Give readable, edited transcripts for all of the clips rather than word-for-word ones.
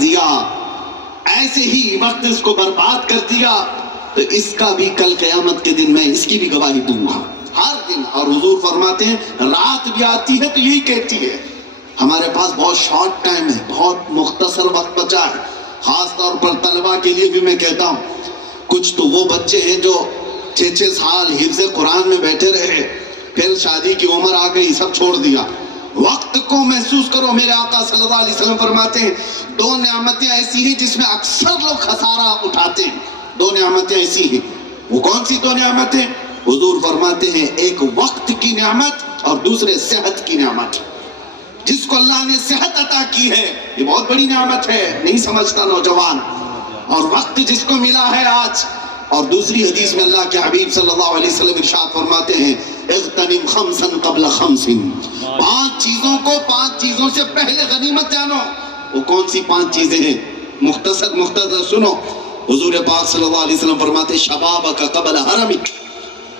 دیا, ایسے ہی وقت اس کو برباد کر دیا, تو اس کا بھی کل قیامت کے دن میں اس کی بھی گواہی دوں گا ہر دن. اور حضور فرماتے ہیں رات بھی آتی ہے تو یہی کہتی ہے ہمارے پاس بہت شارٹ ٹائم ہے, بہت مختصر وقت بچا ہے. خاص طور پر طلبہ کے لیے بھی میں کہتا ہوں, کچھ تو وہ بچے ہیں جو 6 سال حفظ قرآن میں بیٹھے رہے, پھر شادی کی عمر آ گئی, سب چھوڑ دیا. وقت کو محسوس کرو. میرے آقا صلی اللہ علیہ وسلم فرماتے ہیں 2 نعمتیں ایسی ہیں جس میں اکثر لوگ خسارہ اٹھاتے ہیں. 2 نعمتیں ایسی ہیں. وہ کون سی 2 نعمتیں؟ حضور فرماتے ہیں ایک وقت کی نعمت اور دوسرے صحت کی نعمت. جس کو اللہ نے صحت عطا کی ہے یہ بہت بڑی نعمت ہے, نہیں سمجھتا نوجوان. اور وقت جس کو ملا ہے آج. اور دوسری حدیث میں اللہ کے حبیب صلی اللہ علیہ وسلم ارشاد فرماتے ہیں اغتنم خمسا قبل خمس. 5 چیزوں کو 5 چیزوں سے پہلے غنیمت جانو. وہ کون سی 5 چیزیں ہیں؟ مختصر سنو. حضور پاک صلی اللہ علیہ وسلم فرماتے شبابک قبل حرمک.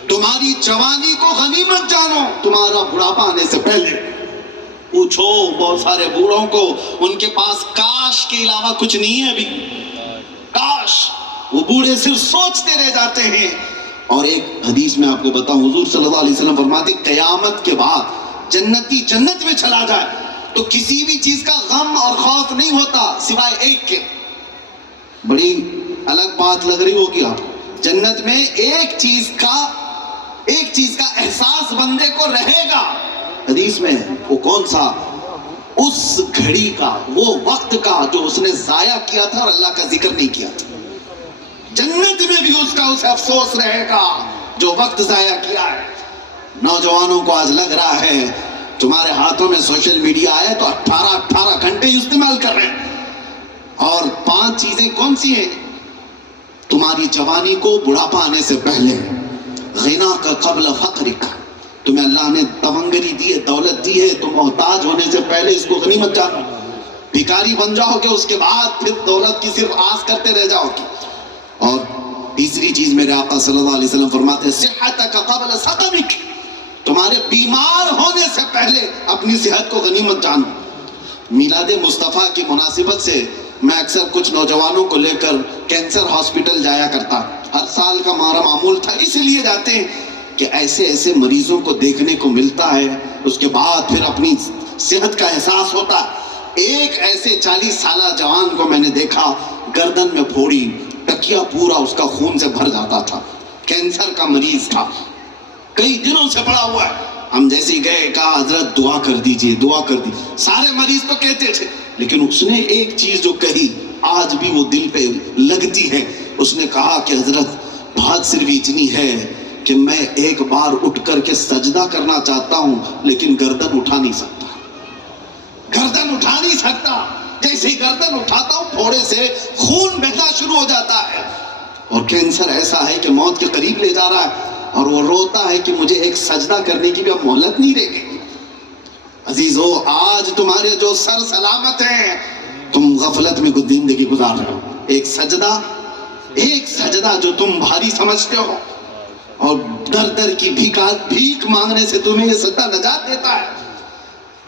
تمہاری جوانی کو غنیمت جانو, تمہارا بڑھاپا آنے سے پہلے. پوچھو بہت سارے بوڑھوں کو, ان کے پاس کاش کے علاوہ کچھ نہیں ہے ابھی. کاش. وہ بوڑھے صرف سوچتے رہ جاتے ہیں. اور ایک حدیث میں آپ کو بتاؤں, حضور صلی اللہ علیہ وسلم فرماتے قیامت کے بعد جنتی جنت میں چلا جائے تو کسی بھی چیز کا غم اور خوف نہیں ہوتا سوائے ایک کے. بڑی الگ بات لگ رہی ہوگی آپ کو. جنت میں ایک چیز کا احساس بندے کو رہے گا. حدیث میں وہ کون سا؟ اس گھڑی کا, وہ وقت کا جو اس نے ضائع کیا تھا اور اللہ کا ذکر نہیں کیا تھا. جنت میں بھی اس کا اسے افسوس رہے گا جو وقت ضائع کیا ہے. نوجوانوں کو آج لگ رہا ہے تمہارے ہاتھوں میں سوشل میڈیا آیا تو 18 گھنٹے استعمال کر رہے ہیں. اور 5 چیزیں کون سی ہیں؟ تمہاری جوانی کو بڑھاپا آنے سے پہلے, غنا کا قبل فقر کا. تمہیں اللہ نے تمنگری دی ہے, دولت دی ہے, تو محتاج ہونے سے پہلے اس کو غنیمت جانو. بھکاری بن جاؤ گے اس کے بعد پھر دولت کی صرف آس کرتے رہ جاؤ گے. اور تیسری چیز میرے آقا صلی اللہ علیہ وسلم فرماتے ہیں صحتک قبل سقمک. تمہارے بیمار ہونے سے پہلے اپنی صحت کو غنیمت جانو. میلاد مصطفیٰ کی مناسبت سے میں اکثر کچھ نوجوانوں کو لے کر کینسر ہاسپٹل جایا کرتا. ہر سال کا ہمارا معمول تھا, اس لیے جاتے ہیں کہ ایسے مریضوں کو دیکھنے کو ملتا ہے, اس کے بعد پھر اپنی صحت کا احساس ہوتا. ایک ایسے 40 سالہ جوان کو میں نے دیکھا, گردن میں پھوڑی, تکیا پورا اس کا خون سے بھر جاتا تھا, کینسر کا مریض تھا, کئی دنوں سے پڑا ہوا ہے. ہم جیسے گئے کہا حضرت دعا کر دیجئے, دعا کر دی. سارے مریض تو کہتے تھے, لیکن اس نے ایک چیز جو کہی آج بھی وہ دل پہ لگتی ہے. اس نے کہا کہ حضرت بات صرف اتنی ہے کہ میں ایک بار اٹھ کر کے سجدہ کرنا چاہتا ہوں لیکن گردن اٹھا نہیں سکتا. گردن اٹھا نہیں سکتا. جیسے ہی گردن اٹھاتا ہوں پھوڑے سے خون بہنا شروع ہو جاتا ہے. اور کینسر ایسا ہے کہ موت کے قریب لے جا رہا ہے, اور وہ روتا ہے کہ مجھے ایک سجدہ کرنے کی بھی اب مہلت نہیں رہ گئی. عزیزو, آج تمہارے جو سر سلامت ہیں, تم غفلت میں کچھ زندگی گزار رہے ہو. ایک سجدہ جو تم بھاری سمجھتے ہو, اور در کی بھیک مانگنے سے تمہیں یہ سجدہ نجات دیتا ہے.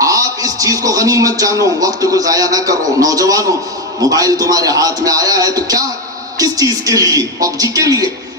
آپ اس چیز کو غنیمت جانو, وقت کو ضائع نہ کرو. نوجوانوں, موبائل تمہارے ہاتھ میں آیا ہے تو کیا, کس چیز کے لیے؟ PUBG کے لیے؟